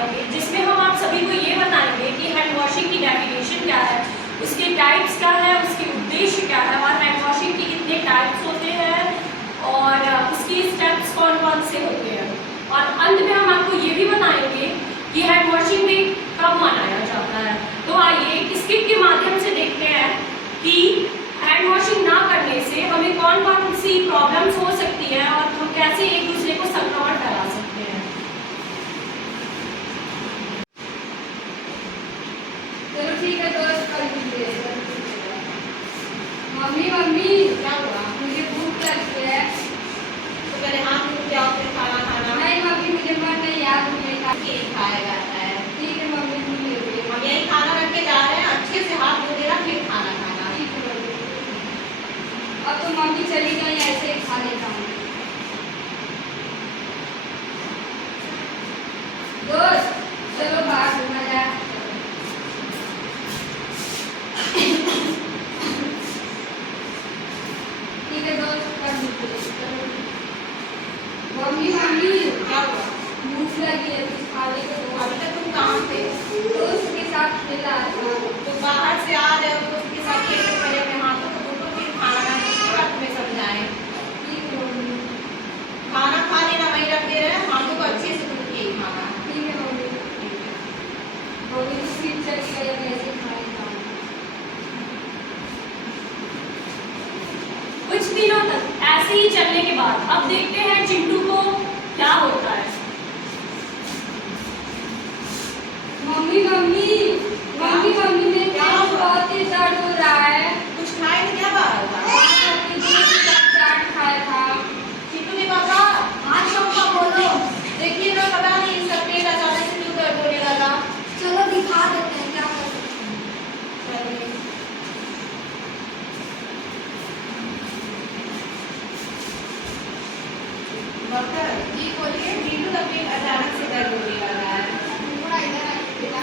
बनाएंगे जिसमें हम आप सभी को ये बताएंगे कि हैंड वॉशिंग की डेफिनेशन क्या है, उसके टाइप्स क्या है, उसके उद्देश्य क्या है और हैंड वॉशिंग के कितने टाइप्स होते हैं और उसकी स्टेप्स कौन कौन से होते हैं। और अंत में हम आपको ये भी बताएंगे कि हैंड वॉशिंग डे कब मनाया जाता है। तो आइए एक स्किप के माध्यम से देखते हैं कि हैंड वॉशिंग ना करने से हमें कौन कौन सी प्रॉब्लम्स हो सकती हैं और हम कैसे एक दूसरे को संक्रमण फैला सकते हैं। चलो ठीक है दोस्त, कर दीजिए। मम्मी मम्मी क्या हुआ? मुझे भूख लगती है। तो पहले हाथ धो के आओ फिर खाना खाना। नहीं मम्मी, मुझे मन नहीं याद, मुझे केक खाया जाता है। ठीक है मम्मी, भूख लगी है। हम यही खाना रख के जा रहे हैं, अच्छे से हाथ धो देना फिर खाना खाना। ठीक है मम्मी। अब तो मम्मी चली गई, ऐसे ही खा लेता हूँ। दोस्त चलो बाहर घूमने जाए। ठीक है दोस्त, कर दीजिए। मम्मी मम्मी क्या हुआ? भूख लगी है, कुछ खा ले तो। अभी तक तुम कहाँ थे? दोस्त के साथ खेला था। तो बाहर से आ रहे हो तो उसके साथ खेल के पहले अपने हाथों को धो फिर खाना खाना, उसके बाद तुम्हें समझाएं। ठीक है मम्मी। खाना खा लेना, वहीं रख दे रहे हैं, हाथों को अच्छे से धो के ही खाना। ठीक है मम्मी। मम्मी तो फिर चली गई, अब ऐसे खा लेता हूँ। कुछ दिनों तक ऐसे ही चलने के बाद अब देखते हैं चिंटू को क्या होता है। मम्मी मम्मी मम्मी मम्मी मेरे पेट में बहुत ही दर्द हो रहा है। कुछ खाए थे क्या बाहर का? चाट खाया था। चिंटू के पापा, हाँ चौका बोलो। देखिए ना, पता नहीं इसका पेट अचानक से क्यों दर्द होने लगा। चलो दिखा देते हैं क्या कर सकते हैं। चलिए। डॉक्टर जी बोलिए, नीलू का पेट अचानक से दर्द होने लगा है। थोड़ा इधर आइए बेटा।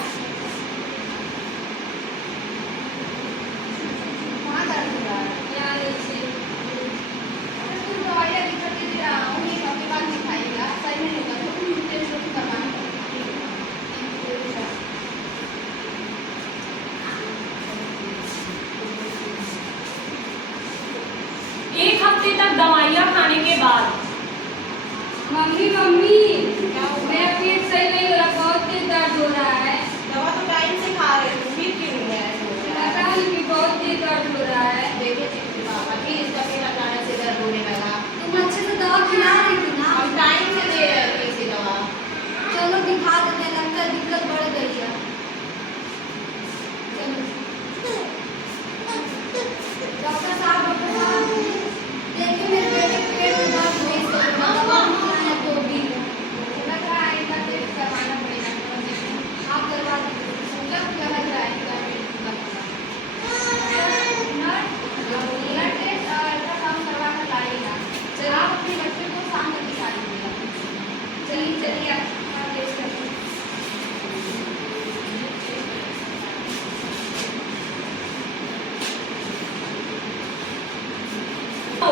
कहाँ दर्द हो रहा है? यहाँ नीचे। अरे तुम दवाइयाँ लिख के दे रहा हूँ, एक हफ्ते बाद दिखाइएगा, सही नहीं होगा तो तुम टेस्ट शुरू करवाना पड़ेगा। एक हफ्ते तक दवाइयाँ खाने के बाद मम्मी मम्मी क्या हुआ? मेरा पेट सही नहीं हो रहा, बहुत तेज दर्द हो रहा है। दवा तो टाइम से खा रहे थे, फिर क्यों नहीं है ऐसे हो रहा है? पता नहीं कि बहुत तेज दर्द हो रहा है। देखिए चिंटू पापा, फिर इसका पेट अचानक से दर्द होने लगा। तुम अच्छे से दवा खिला रही थी ना? हम टाइम से दे रहे थे इसे दवा। चलो दिखा देते हैं, लगता है दिक्कत बढ़ गई है। डॉक्टर साहब देखिए मेरे बेटे के पेट में दर्द नहीं हो रहा है, तो भी लग रहा है इनका टेस्ट करवाना पड़ेगा। आप करवा दीजिए, समझा क्या लग रहा है इनका पेट में ब्लड टेस्ट और अल्ट्रासाउंड करवा कर लाइएगा। आप अपने बच्चे को शाम तक दिखा दीजिएगा। चलिए चलिए आप टेस्ट करिए।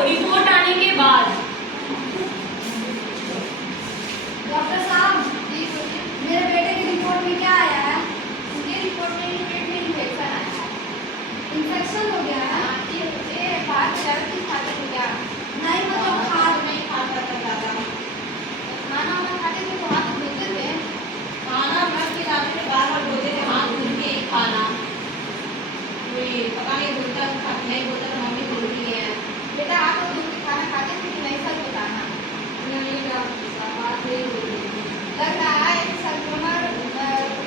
रिपोर्ट आने के बाद डॉक्टर साहब जी बोलिए। मेरे बेटे की रिपोर्ट में क्या आया है? उनके रिपोर्ट में पेट में इन्फेक्शन आया है। इन्फेक्शन हो गया है? ये बाहर ज़्यादा चीज खाते हो क्या? नहीं मतलब हाथ नहीं खाता था ज़्यादा। खाना वाना खाते थे तो हाथ धोते थे। खाना घर के जाते थे, बार बार बोलते थे हाथ धुल के ही खाना। कोई पता नहीं बोलता था, नहीं बोलता तो मम्मी बोलती है। बेटा आप तो दूध के खाना खाते थे कि नहीं, सच बताना। नहीं डॉक्टर साहब, बात नहीं हो रही। लग रहा है कि संक्रमण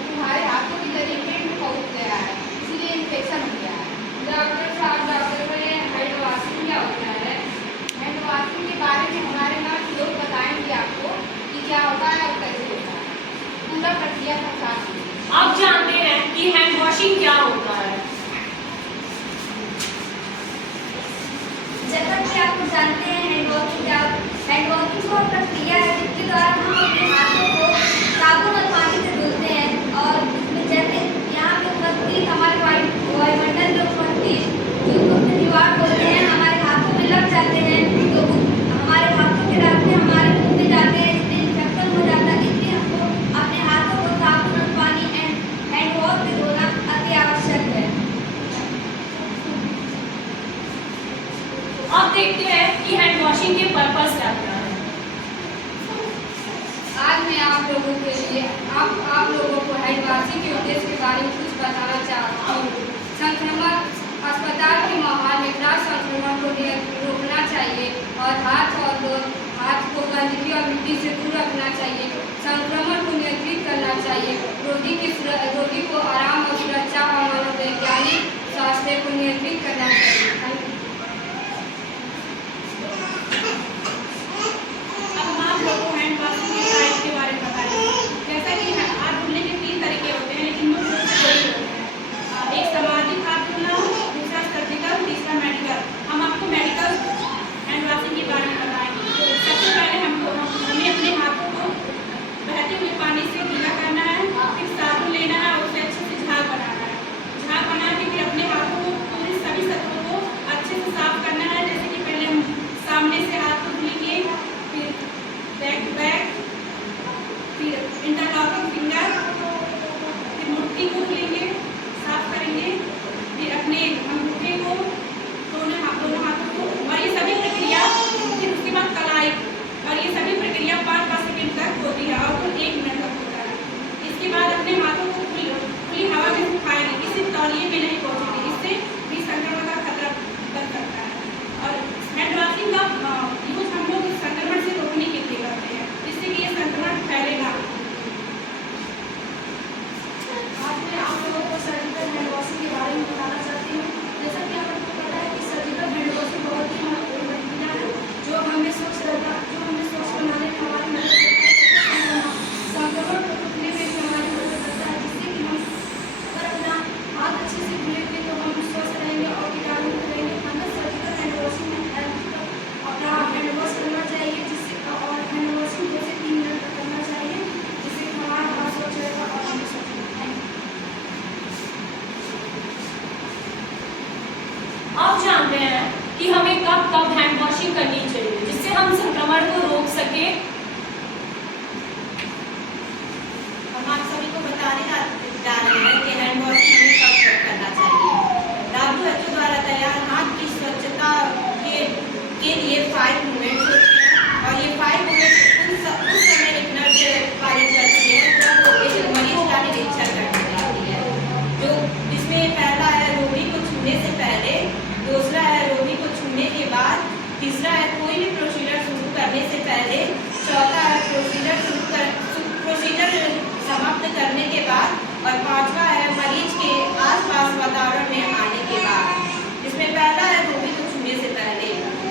तुम्हारे हाथों के जरिए पेट में पहुंच गया है, इसीलिए इन्फेक्शन हो गया है। डॉक्टर साहब, डॉक्टर में हैंड वॉशिंग क्या होता है? हैंड वॉशिंग के बारे में हमारे नर्स लोग बताएंगे आपको कि क्या होता है और कैसे होता है। पूरा प्रक्रिया का साथ लीजिए। अब जानते हैं कि हैंड वॉशिंग क्या होता है। जैसा कि आप जानते हैं हैंड वॉशिंग वो प्रक्रिया है जिसके द्वारा हम अपने हाथों को साबुन और पानी से धुलते हैं और इसमें जैसे यहाँ पे उपस्थित हमारे वायुमंडल के उपस्थित जो जीवाणु होते हैं हमारे हाथों में लग जाते हैं, तो हमारे हाथों के रास्ते हमारे मुंह में जाते हैं, इसलिए इन्फेक्शन हो जाता है। इसलिए हमको अपने हाथों को लोगों के लिए आप लोगों को हैंड वॉशिंग के उद्देश्य के बारे में कुछ बताना चाहती हूँ। संक्रमण अस्पताल के माहौल में क्रॉस संक्रमण को रोकना चाहिए और हाथ को गंदगी और मिट्टी से दूर रखना चाहिए। संक्रमण को नियंत्रित करना चाहिए। रोगी को आराम और सुरक्षा और मनोवैज्ञानिक स्वास्थ्य को नियंत्रित करना चाहिए। अब आप लोगों को हैंड वॉशिंग के टाइप के बारे में बताएंगे। जैसा कि हाथ धुलने के 3 तरीके होते हैं, लेकिन मुख्य रूप से 2 होते हैं। एक सामाजिक हाथ धुलना, दूसरा सर्जिकल, तीसरा मेडिकल। हम आपको मेडिकल हैंड वॉशिंग के बारे में बताएंगे। सबसे पहले हमें अपने हाथों को बहते हुए पानी से गीला करना है, फिर साबुन लेना है और उसे अच्छे से झाग बनाना है। झाग बना के फिर अपने हाथों को पूरे सभी सतहों को अच्छे से साफ करना है। जैसे कि पहले हम सामने से हाथ को धुलेंगे, फिर बैक टू बैक, फिर इंटरलॉकिंग फिंगर, फिर मुट्ठी को धुलेंगे, साफ करेंगे, फिर अपने अंगूठे को, दोनों हाथों को, और ये सभी प्रक्रिया, फिर उसके बाद कलाई, और ये सभी प्रक्रिया 5-5 सेकंड तक होती है और फिर 1 मिनट तक होता है। इसके बाद अपने हाथों को खुली हवा में सुखाएंगे, किसी तौलिए में नहीं पहुँचेंगे, इससे भी संक्रमण का खतरा बन सकता है। और हैंड वॉशिंग का यूज हम लोग संक्रमण से रोकने के लिए करते हैं, जिससे कि ये संक्रमण फैलेगा। आज मैं आप लोगों को सर्जिकल हैंड वॉशिंग के बारे में बताना चाहती हूँ। जैसा कि आप लोगों को पता है कि सर्जिकल हैंड वॉशिंग बहुत ही महत्वपूर्ण प्रक्रिया है, जो हमें स्वच्छ बनाने में हमारी मदद करता है। संक्रमण को रोकने में भी हमारी मदद करता है, जिससे कि हम अगर अपना हाथ अच्छे से धुलेंगे तो हम स्वस्थ रहेंगे और कीटाणु मुक्त रहेंगे। हमें सर्जिकल हैंड वॉशिंग में अपना हैंड वॉश करना चाहिए, जिससे और हैंड वॉशिंग 2 से 3 मिनट तक करना चाहिए, जिससे कि हमारा हाथ स्वच्छ रहेगा और हम स्वच्छ रहेंगे। आप जानते हैं कि हमें कब कब हैंड वॉशिंग करनी चाहिए, जिससे हम संक्रमण को रोक सके। हम आप सभी को बताने जा रहे हैं कि हैंड वॉशिंग हमें कब करना चाहिए। WHO द्वारा तैयार हाथ की स्वच्छता के लिए 5 मिनट्स होते हैं, और ये 5 मिनट्स उस समय एक नर्स पालन करती है जब एक मरीज का निरीक्षण करने जाती है, जो जिसमें पहला है रोगी को छूने से पहले, दूसरा है रोगी को छूने के बाद, तीसरा है कोई भी प्रोसीजर शुरू करने से पहले, चौथा है प्रोसीजर समाप्त करने के बाद, और 5वां है मरीज के आसपास वातावरण में आने के बाद। इसमें पहला है रोगी को छूने से पहले।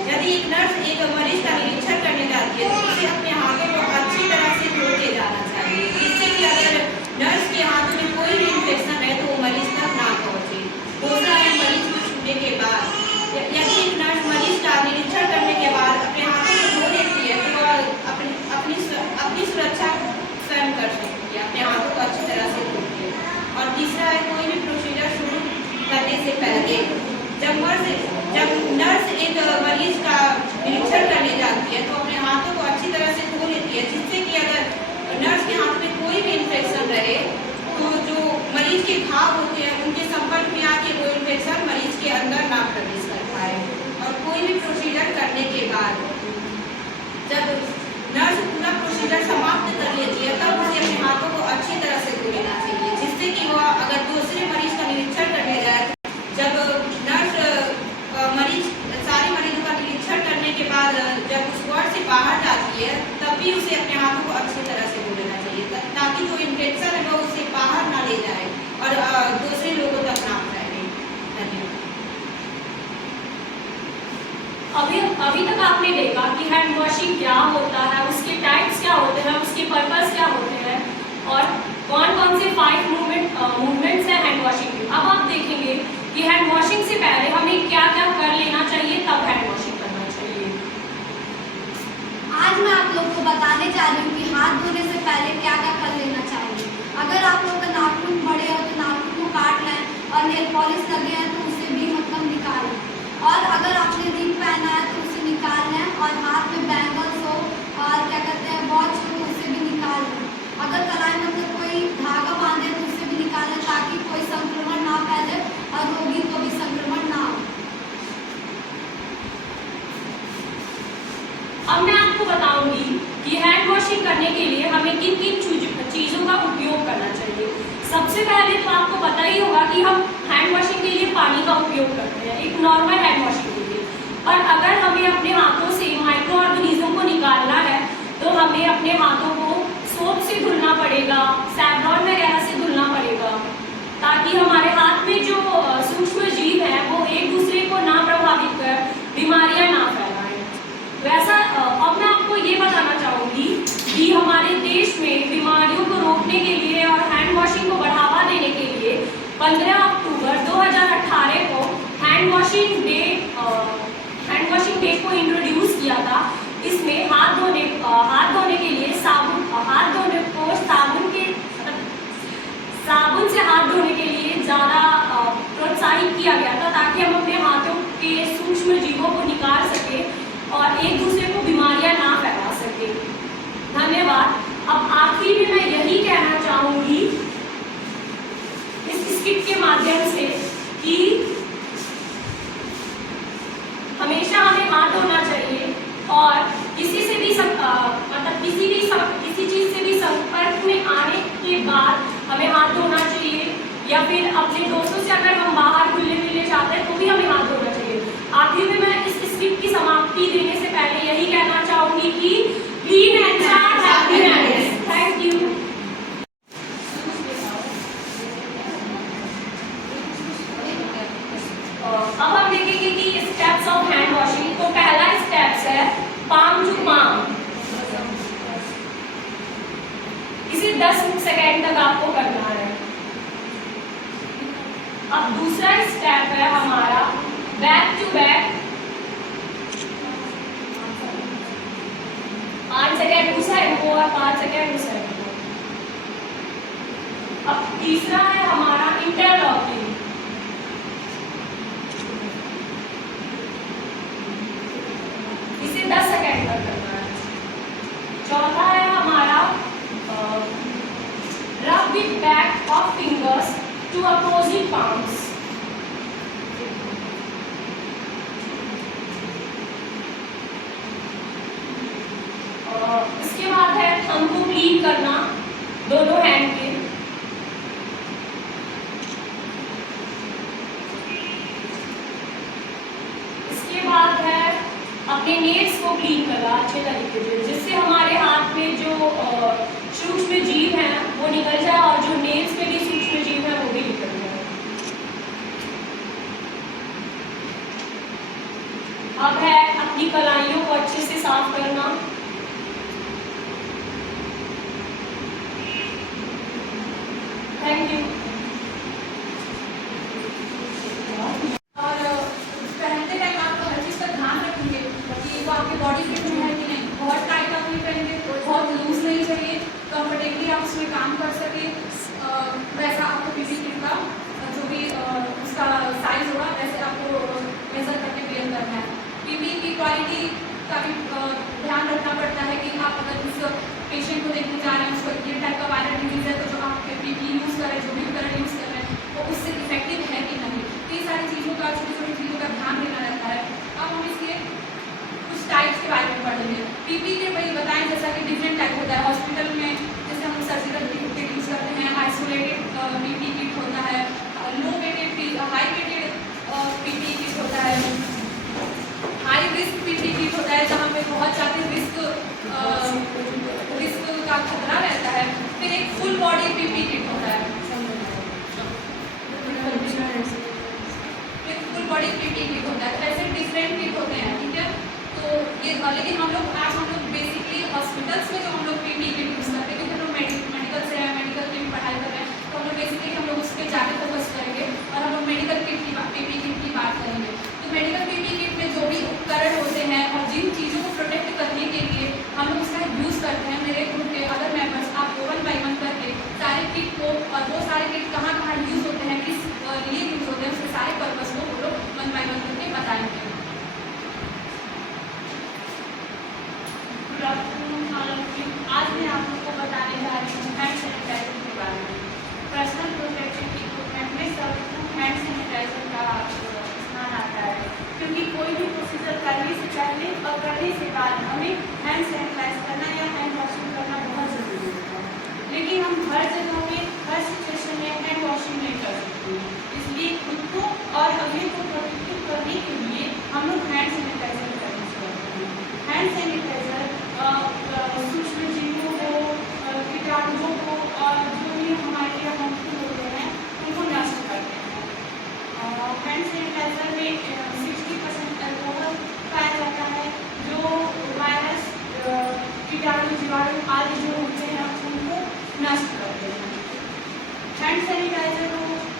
यदि एक नर्स एक मरीज का निरीक्षण करने जाती है तो उसे अपने हाथों को अच्छी तरह से धो के जाना चाहिए, जिससे कि अगर नर्स के हाथों में कोई भी इन्फेक्शन है तो वो मरीज तक ना पहुँचे। दूसरा है मरीज को छूने के बाद। यदि एक नर्स मरीज का निरीक्षण करने के बाद अपने हाथों को धो देती है तो वह अपनी सुरक्षा स्वयं कर सकती है, अपने हाथों को अच्छी तरह से धो के। और तीसरा है कोई भी प्रोसीजर शुरू करने से पहले जब नर्स एक मरीज का निरीक्षण करने जाती है तो अपने हाथों को अच्छी तरह से धो लेती है, जिससे कि अगर नर्स के हाथ में कोई भी इन्फेक्शन रहे तो जो मरीज के घाव होते हैं उनके संपर्क में आके वो इन्फेक्शन मरीज के अंदर ना प्रवेश कर पाए। और कोई भी प्रोसीजर करने के बाद जब नर्स पूरा प्रोसीजर समाप्त कर लेती है तब उसे अपने हाथों को अच्छी तरह से धो लेना चाहिए, जिससे कि वह अगर दूसरे मरीज का निरीक्षण करने जाए, जब नर्स सारे मरीजों का निरीक्षण करने के बाद जब उस वार्ड से बाहर जाती है तब भी उसे अपने हाथों को अच्छी तरह से धो लेना चाहिए, ताकि जो इन्फेक्शन है वो उसे बाहर ना ले जाए और दूसरे लोगों तक ना फैले। धन्यवाद। अभी तक आपने देखा कि हैंड वॉशिंग क्या होता है, उसके टाइप्स क्या होते हैं, उसके पर्पस क्या होते हैं और कौन कौन से 5 मूवमेंट्स हैं हैंड वॉशिंग के। अब आप देखेंगे कि हैंड वॉशिंग से पहले हमें क्या क्या कर लेना चाहिए, तब हैंड वॉशिंग करना चाहिए। आज मैं आप लोग को बताने जा रही हूँ कि हाथ धोने से पहले क्या क्या कर लेना चाहिए। अगर आप लोग का नाखून बड़े हो तो नाखून को काट लें, और नेल पॉलिश लगे हैं तो उसे भी निकाल लें, और अगर आपने रिंग पहना है तो उसे निकाल लें, और हाथ में बैंगल्स हो और क्या कहते हैं वॉच हो तो उसे भी निकाल लें। अगर नॉर्मल हैंड वॉशिंग के लिए। और अगर हमें अपने हाथों से माइक्रो ऑर्गेनिज्म को निकालना है तो हमें अपने हाथों को सोप से धुलना पड़ेगा, सैवलॉन वगैरह से धुलना पड़ेगा, ताकि हमारे हाथ में जो सूक्ष्म जीव हैं वो एक दूसरे को ना प्रभावित कर बीमारियां ना फैलाएं। वैसा अब मैं आपको ये बताना चाहूँगी कि हमारे देश में बीमारियों को रोकने के लिए और हैंड वॉशिंग को बढ़ावा देने के लिए 15 अक्टूबर 2018 को हैंड वॉशिंग डे को इंट्रोड्यूस किया था। इसमें हाथ धोने के लिए साबुन से हाथ धोने के लिए ज़्यादा प्रोत्साहित किया गया था, ताकि हम अपने हाथों के सूक्ष्म जीवों को निकाल सकें और एक दूसरे को बीमारियां ना फैला सकें। धन्यवाद। अब आखिरी में मैं यही कहना चाहूँगी इस स्किट के माध्यम से कि हमेशा हमें हाथ धोना चाहिए और किसी चीज़ से भी संपर्क में आने के बाद हमें हाथ धोना चाहिए, या फिर अपने दोस्तों से अगर हम बाहर घुलने मिलने जाते हैं तो भी हमें हाथ धोना चाहिए। आखिर में मैं इस स्क्रिप्ट की समाप्ति देने से पहले यही कहना चाहूँगी कि clean and happy hands. Thank you. अब हम देखेंगे कि स्टेप्स ऑफ हैंड वॉशिंग। तो पहला स्टेप्स है पाम टू पाम, इसे 10 सेकेंड तक आपको करना है। अब दूसरा स्टेप है हमारा बैक टू बैक, 5 सेकेंड उस हैंड को और 5 सेकेंड उस हैंड को। अब तीसरा है हमारा इंटरलॉकिंग, इसे 10 सेकेंड तक करना है। चौथा है हमारा rub with back of fingers to opposite palms, इसके बाद है थंब को क्लीन करना दोनों हैंड के। इसके बाद है अपने नेल्स को क्लीन करना अच्छे तरीके से, जिससे हमारे हाथ में जो सूक्ष्म जीव हैं वो निकल जाए और जो नेल्स पे भी सूक्ष्म जीव हैं वो भी निकल जाए। अब है अपनी कलाइयों को अच्छे से साफ करना। Thank you. और पहनते टाइम आप हर चीज़ का ध्यान रखेंगे कि वो आपके बॉडी फिट में है कि नहीं। बहुत टाइट आप नहीं पहनेंगे, बहुत लूज नहीं चाहिए, कंफर्टेबली आप उसमें काम कर सके। वैसा आपको पीपी किट का जो भी उसका साइज होगा वैसे आपको मेजर करके वेयर करना है। पीपी की क्वालिटी का भी ध्यान रखना पड़ता है कि आप अगर उस पेशेंट को देखने जा रहे हैं, उसको ये टाइप का वायरल डिजीज है, तो जो आप पीपी यूज़ कर रहे हैं, जो भी उपकरण यूज़ कर रहे हैं, वो उससे इफेक्टिव है कि नहीं। तो ये सारी चीज़ों का, छोटी छोटी चीज़ों का ध्यान देना रहता है। अब हम इसके कुछ टाइप्स के बारे में पढ़ेंगे। पीपी के भाई बताएं, जैसा कि डिफरेंट टाइप होता है। हॉस्पिटल में जैसे हम सर्जिकल किट यूज़ करते हैं, आइसोलेटेड पीपी किट होता है, low weighted high weighted PP kit होता है, हाई रिस्क पीपी किट होता है जहाँ पे बहुत ज़्यादा रिस्क का खतरा रहता है। फिर एक फुल और जो भी हमारे यहाँ हार्मफुल होते हैं उनको नष्ट करते हैं। हैंड सैनिटाइजर में 60% अल्कोहल पाया जाता है जो वायरस, कीटाणु, जीवाणु आदि जो होते हैं उनको नष्ट करते हैं। हैंड सैनिटाइजर को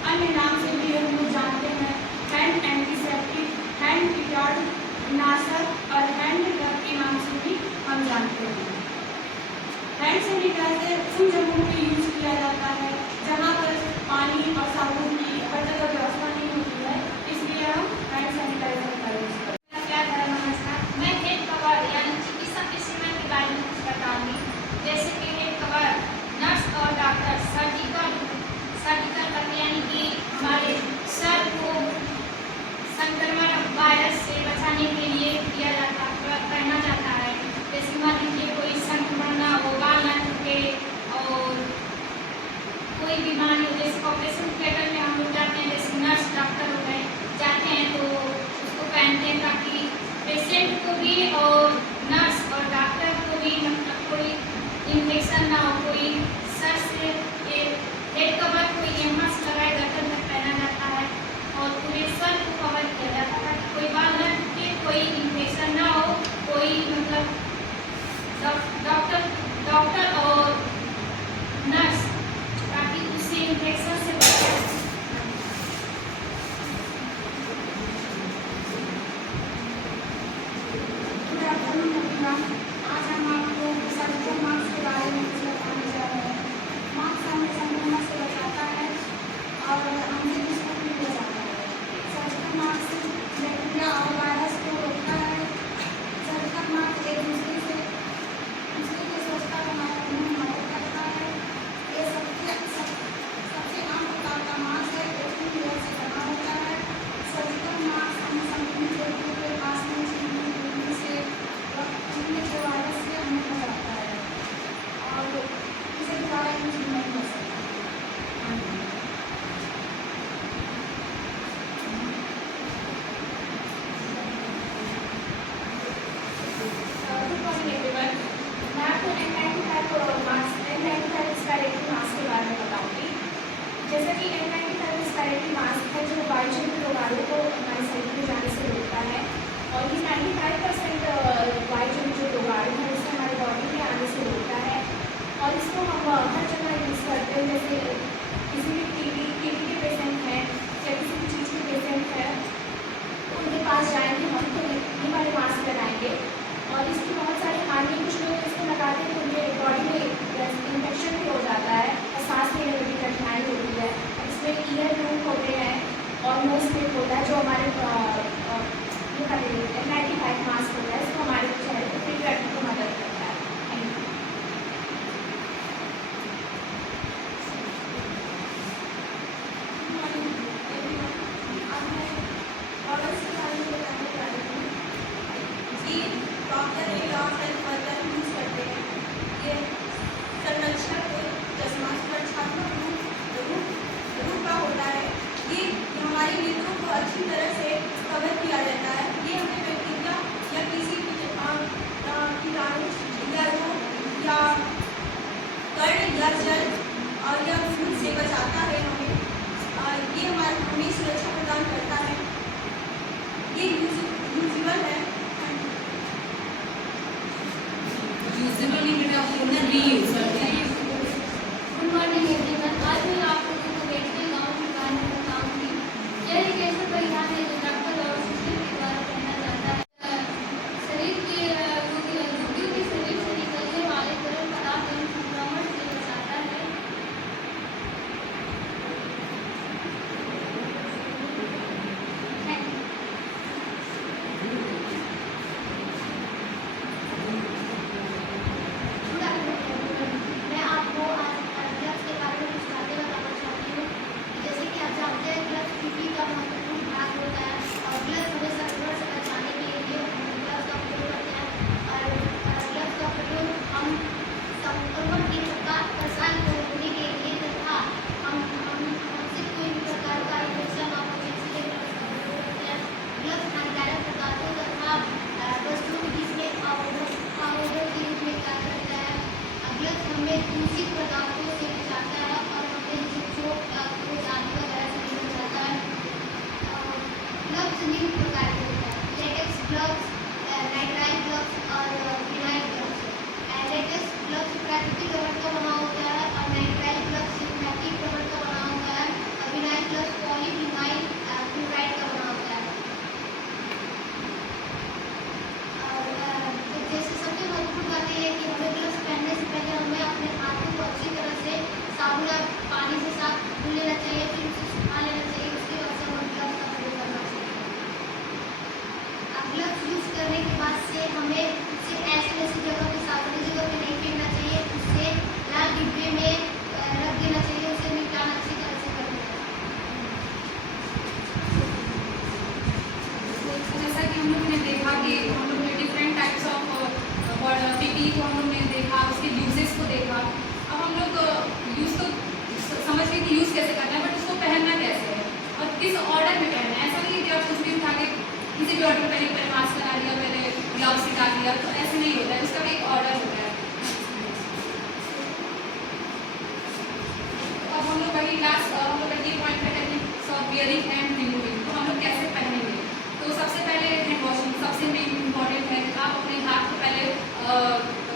अन्य नाम से भी हम लोग जानते हैं, हैंड एंटीसेप्टिक, हैंड कीटाणुनाशक और हैंड ड्रग के नाम से भी हम जानते हैं। हैंड सैनिटाइजर उन जगहों पे यूज किया जाता है जहाँ पर पानी और साबुन की हर जगह व्यवस्था नहीं होती है, इसलिए हम हैंड सैनिटाइजर का यूज करते हैं। नमस्कार, मैं हेड कवर यानी चिकित्सा पेशेवर के बारे में कुछ बताऊंगी। जैसे कि हेड कवर नर्स और डॉक्टर सर्जिकल करते यानी कि हमारे सर को संक्रमण वायरस से बचाने के लिए किया जाता पहना जाता है। जैसे मान लीजिए कोई संक्रमण ना हो, बाल ना टूटे और कोई बीमारी हो, जैसे ऑपरेशन थिएटर में हम लोग जाते हैं, जैसे नर्स डॉक्टर हो गए जाते हैं तो उसको पहनते हैं ताकि पेशेंट को भी और नर्स और डॉक्टर को भी मतलब कोई इन्फेक्शन ना हो। कोई सर से ये हेड कवर को यहाँ से लगाए गर्दन तक पहना जाता है और पूरे सर को कवर किया जाता है, कोई बाल न टूटे, कोई इन्फेक्शन ना हो, कोई मतलब डॉक्टर और नर्स ताकि उससे इन्फेक्शन से बचे। गुड आफ्टरनून एवरीवन, आज हम आपको सर्जिकल मास्क के बारे में कुछ बताने जा रहे हैं। मास्क हमें संक्रमण से बचाता है और हमसे दूसरों को भी बचाता है। सर्जिकल मास्क बैक्टीरिया और वायरस को रोकता है। सर्जिकल मास्क एक दूसरे की स्वच्छता बनाए रखने में मदद करता है। ये सबसे आम प्रकार का मास्क है, एक लेयर से बना होता है। सर्जिकल मास्क हमें संक्रमित व्यक्तियों के पास में छूने के वायरस से हमें बचाता है और इसे दोबारा यूज नहीं हो सकता। गुड मॉर्निंग एवरीवन, मैं आपको N95 रेस्पिरेटरी मास्क के बारे में बताऊंगी। जैसा कि N95 रेस्पिरेटरी मास्क है जो वायुजनित रोगाणु को हमारे शरीर में जाने से रोकता है और ये 95% वायुजनित जो रोगाणु है उससे हमारे बॉडी में आने से रोकता है और इसको हम हर जगह यूज़ करते हैं। जैसे किसी भी टीबी के पेशेंट हैं या किसी भी चीज़ के पेशेंट हैं उनके पास जाएंगे हम तो ये वाले मास्क लगाएंगे और इसकी बहुत सारी हानि, कुछ लोग इसको लगाते हैं तो उनके बॉडी में इन्फेक्शन भी हो जाता है और सांस लेने में भी कठिनाई होती है। इसमें ईयर ट्यूब होते हैं और नोज क्लिप होता है जो हमारे N95 मास्क होता है, इसको हमारे चेहरे को फिट रखने को मदद करता है। Thank you. जी, डॉक्टर ये लॉस एंड फर्दर यूज करते हैं। ये संरक्षक चश्मा सुरक्षात्मक रूप का होता है। ये हमारी नेत्रों को अच्छी तरह से कवर किया जाता है। ये हमें बैक्टीरिया या किसी कीटाणु या रोग या कर्ण या जल और या खून से बचाता है। ये हमें सुरक्षा प्रदान करता है। ये यूजेबल है, गुड मॉर्निंग एवरीवन, आज मैं आप लोगों को बैठने गाँव के बारे में बताऊंगी। यह एक ऐसा परिधान है जो डॉक्टर और सिस्टर के द्वारा पहना जाता है। शरीर के रोगियों के शरीर से निकलने वाले तरल पदार्थ एवं संक्रमण से बचाता है। मैं जब पानी से साफ धुल लेना चाहिए, फिर उसे सुखा लेना चाहिए, उसके बाद से हम ग्लव्स का प्रयोग करना चाहिए। अब ग्लव्स यूज करने के बाद से हमें उसे ऐसी जगह पे, सार्वजनिक जगह पे नहीं फेंकना चाहिए, उसे लाल डिब्बे में रख देना चाहिए, उसे निपटान अच्छी तरह से करना चाहिए। जैसा कि हम लोग ने देखा कि हम लोग ने डिफरेंट टाइप्स ऑफ पीपी को हम लोग ने देखा, उसके यूजेस को देखा। अब हम लोग यूज़ तो समझ गए कि यूज़ कैसे करना है, बट उसको पहनना कैसे है और किस ऑर्डर में पहनना है। ऐसा नहीं है कि आप कुछ भी उठा के किसी भी ऑर्डर पहले मास्क लगा लिया, पहले ग्लव्स निकाल लिया, तो ऐसे नहीं होता है, उसका भी एक ऑर्डर होता है। अब हम लोग वही लास्ट हम लोग ये पॉइंट पे techniques of wearing and removing, तो हम लोग कैसे पहनेंगे। तो सबसे पहले हैंड वॉशिंग सबसे मेन इम्पॉर्टेंट है। आप अपने हाथ को पहले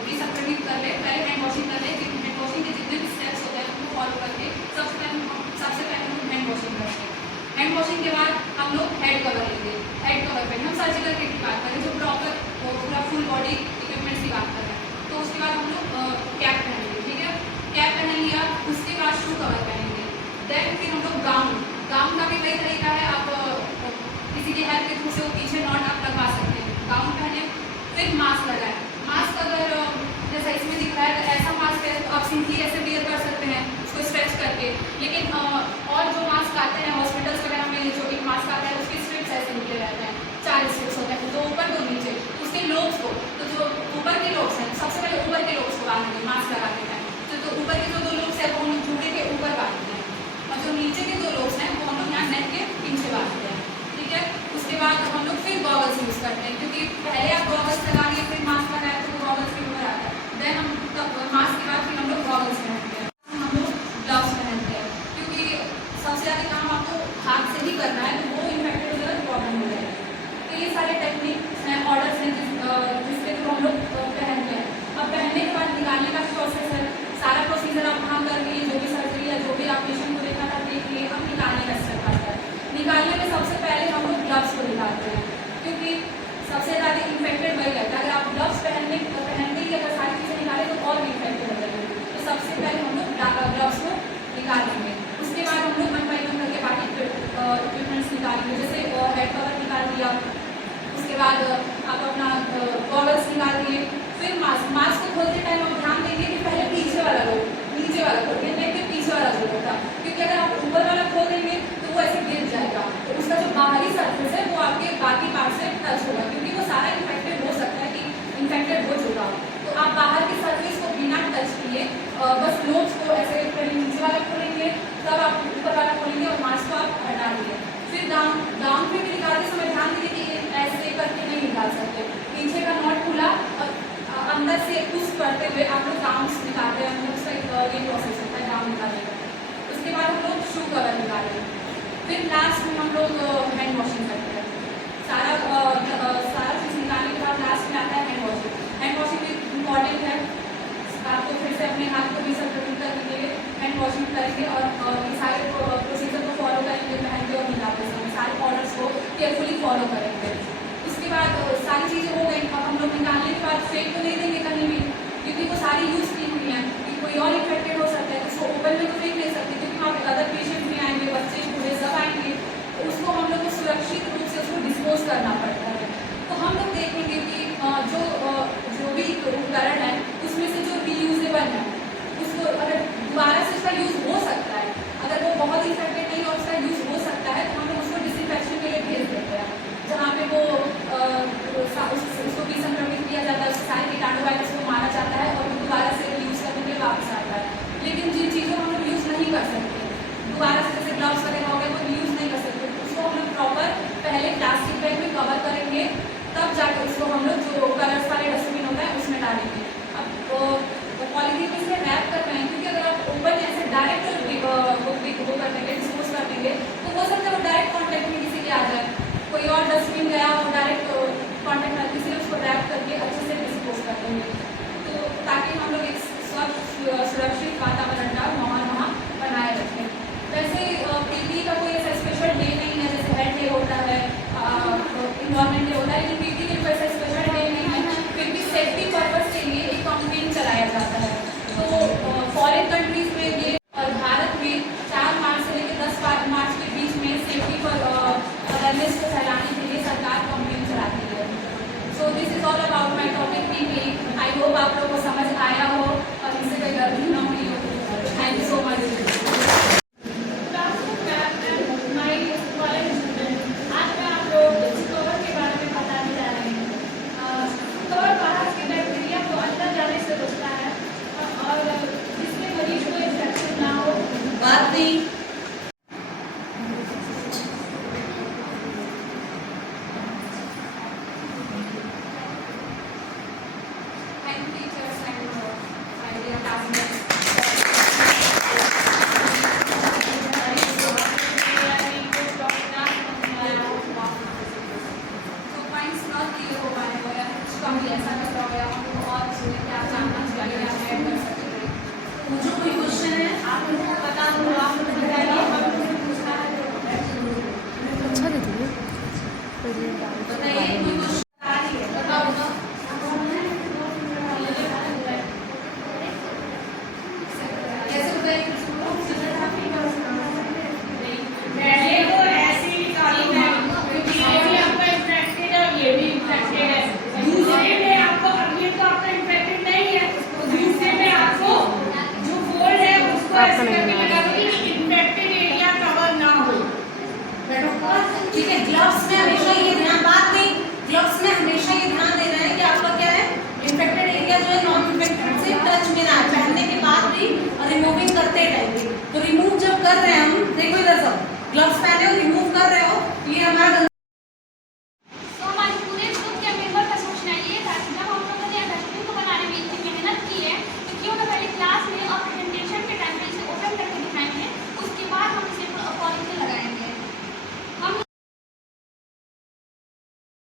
डिसअप्रेविट कर ले, पहले हैंड वॉशिंग कर ले। हैंड वॉशिंग के जितने भी स्टेप्स होते हैं उनको फॉलो करके सबसे पहले हम लोग हैंड वॉशिंग करते हैं। हैंड वॉशिंग के बाद हम लोग हेड कवर लेंगे। हेड कवर पहने हम सर्जिकल किट की बात करें, जो प्रॉपर पूरा फुल बॉडी इक्विपमेंट्स की बात कर रहे हैं, तो उसके बाद हम लोग कैप पहनेंगे। ठीक है, कैप पहन लिया, उसके बाद शू कवर पहनेंगे। देन फिर हम लोग गाउन का भी वही तरीका है, आप किसी की हेल्प के थ्रू से वो पीछे नॉट आप लगवा सकते हैं। गाउन पहने, फिर मास्क लगाए। मास्क अगर जैसा इसमें दिख रहा है तो ऐसा मास्क है तो आप सिंपली ऐसे वियर कर सकते हैं, उसको स्ट्रेच करके। लेकिन और जो मास्क आते हैं हॉस्पिटल्स वगैरह में, जो एक मास्क आता है उसके स्ट्रिप्स ऐसे निकले रहते हैं, 4 स्ट्रिप्स होते हैं, दो ऊपर दो नीचे। उसके लोब्स को, तो जो ऊपर के लोब्स हैं सबसे पहले ऊपर के लोब्स को बांधेंगे मास्क लगाते हैं। तो ऊपर के जो 2 लोब्स हैं वो हम लोग जूड़े के ऊपर बांधते हैं, और जो नीचे के 2 लोब्स हैं वो हम लोग यहाँ नेक के पीछे बांधते हैं। ठीक है, उसके बाद हम लोग फिर गॉगल्स यूज़ करते हैं, क्योंकि पहले आप गॉगल्स लगा लिए फिर मास्क लगाए तो गॉगल्स के ऊपर आता है। देन हम मास्क के बाद फिर हम लोग गॉगल्स पहनते हैं, हम लोग ग्लव्स पहनते हैं, क्योंकि सबसे ज़्यादा काम आपको हाथ से ही करना है, तो वो इन्फेक्टेड हो जाएगा, प्रॉब्लम हो जाएगा। तो ये सारे टेक्निक्स हैं, ऑर्डर्स हैं जिसके थ्रू हम लोग पहनते हैं। अब पहनने के बाद निकालने का प्रोसेस है, सारा प्रोसीजर आप वहाँ कर लिए, जो भी सर्जरी या जो भी आप पेशेंट को देखा था देख लिए। अब निकालने का स्टेप आता है। निकालने में सबसे पहले हम लोग ग्लव्स को निकालते हैं, क्योंकि सबसे ज़्यादा इन्फेक्टेड वही रहता है। अगर आप ग्लव्स पहनते ही अगर सारी चीज़ें निकालें तो और भी इन्फेक्टेड हो जाएंगे। तो सबसे पहले हम लोग ग्लव्स को निकालेंगे। उसके बाद हम लोग 1 बाय 1 करके बाकी इक्विपमेंट्स निकालेंगे, जैसे हेड कवर निकाल दिया, उसके बाद आप अपना गॉगल्स निकाल दिए, फिर मास्क को खोलते टाइम आप ध्यान देंगे कि पहले पीछे वाला लो, नीचे वाला खोलेंगे, नेक के पीछे वाला जो होता है, क्योंकि अगर आप ऊपर वाला खोल देंगे तो वो ऐसे गिर जाएगा, तो उसका जो बाहरी सर्फेस है वो आपके बाकी पार्ट से टच होगा, क्योंकि वो सारा इन्फेक्टेड हो सकता है कि इन्फेक्टेड हो चुका। तो आप बाहर की सर्फेस को बिना टच किए बस लोब्स को ऐसे पहले नीचे वाला खोलेंगे, तब आप ऊपर वाला खोलेंगे और मास्क को आप हटा देंगे। फिर गाउन पे भी निकालते समय ध्यान दीजिए कि ऐसे करके नहीं निकाल सकते, पीछे का नॉट खुला और अंदर से पुश करते हुए आप लोग गाउन निकालते हैं। हम लोग उसका ये प्रोसेस होता है गाउन निकालने का। उसके बाद हम लोग शू कवर निकालेंगे, फिर लास्ट में हम लोग हैंड वॉशिंग करते हैं। सारा चीज़ निकालने के बाद लास्ट में आता है हैंड वॉशिंग। हैंड वॉशिंग भी इम्पॉर्टेंट है, आपको फिर से अपने हाथ को डिसअप्रेविट करने के लिए हैंड वॉशिंग करेंगे और ये सारे प्रोसीजर को फॉलो करेंगे, पहनते और निकालते समय सारे ऑर्डर्स को केयरफुली फॉलो करेंगे। उसके बाद सारी चीज़ें हो गई। अब हम लोग निकालने के बाद फेंक तो नहीं देंगे कहीं भी, क्योंकि वो सारी यूज़ की हुई हैं, कि कोई और इन्फेक्टेड हो सकता है, उसको ओपन में तो फेंक नहीं सकते, क्योंकि वहाँ पे अदर पेशेंट भी आएंगे, बच्चे बूढ़े सब आएंगे, तो उसको हम लोग को सुरक्षित रूप से उसको डिस्पोज करना पड़ता है। तो हम लोग देखेंगे कि जो भी उपकरण है उसमें से जो रीयूजेबल है उसको अगर दोबारा से उसका यूज़ हो सकता है, अगर वो बहुत इन्फेक्टेड नहीं और उसका यूज़ हो सकता है तो हम लोग उसको डिसइंफेक्शन के लिए भेज देते हैं, जहाँ पे वो उसको डिसइंफेक्ट किया जाता है, उसके सारे कीटाणु वायरस को मारा जाता है और वो दोबारा से यूज़ करने के लिए वापस आता है। लेकिन जिन चीज़ों को हम लोग यूज़ नहीं कर सकते दोबारा से, जैसे ग्लव्स वगैरह हो गए, वो यूज़ नहीं कर सकते, उसको हम लोग प्रॉपर पहले प्लास्टिक बैग में कवर करेंगे, तब जाकर उसको हम लोग जो कलर्स वाले डस्टबिन होता है उसमें डालेंगे। अब पॉलीथीन में से रैप कर रहे हैं, क्योंकि अगर आप ऊपर ऐसे डायरेक्ट वो कर देंगे, डिस्पोज कर देंगे, तो हो सकता है वो डायरेक्ट कॉन्टैक्ट में किसी के आ जाए, कोई और डस्टबिन गया वो डायरेक्ट कॉन्टैक्ट में, इसलिए उसको रैप करके अच्छे से डिस्पोज कर देंगे, तो ताकि हम लोग एक स्वच्छ सुरक्षित वातावरण का माहौल वहाँ बनाए रखें। वैसे पीपी का कोई ऐसा स्पेशल डे नहीं है, जैसे हेड डे होता है, इन्वायरमेंट डे होता है, लेकिन पीपी के कोई ऐसा स्पेशल डे नहीं है, फिर भी सेफ्टी पर्पज के लिए एक कैंपेन चलाया जाता है। तो फॉरेन कंट्रीज में ये आरती। Thank you, teachers and my dear classmates. तो पॉइंट्स नॉट क्लियर हो पाए हो या कुछ कमी ऐसा कुछ हो गया हो तो और सुनिए क्या जानना चाहिए या ऐड कर सकते हैं। मुझे कोई क्वेश्चन है आप लोगों को बता दो, आप लोग बताइए, हम लोग से पूछना है बताइए कोई क्वेश्चन आ रही है बताओ तो। कैसे बताइए पहले वो ऐसे ही निकाली है क्योंकि ये भी आपका इन्फेक्टेड है और ये भी इन्फेक्टेड है। दूसरे में आपको, अब ये तो आपका इन्फेक्टेड नहीं है, तो दूसरे में आपको जो फोल्ड है उसको ऐसे करके लगा दो कि इन्फेक्टेड एरिया कवर ना हो। ठीक है। ग्लव्स में हमेशा ये ध्यान, बात नहीं, ग्लव्स में हमेशा ये ध्यान देना है कि आपका क्या है, इन्फेक्टेड एरिया जो है नॉन इन्फेक्टेड से टच में ना आए, पहनने के बाद भी और रिमूविंग करते टाइम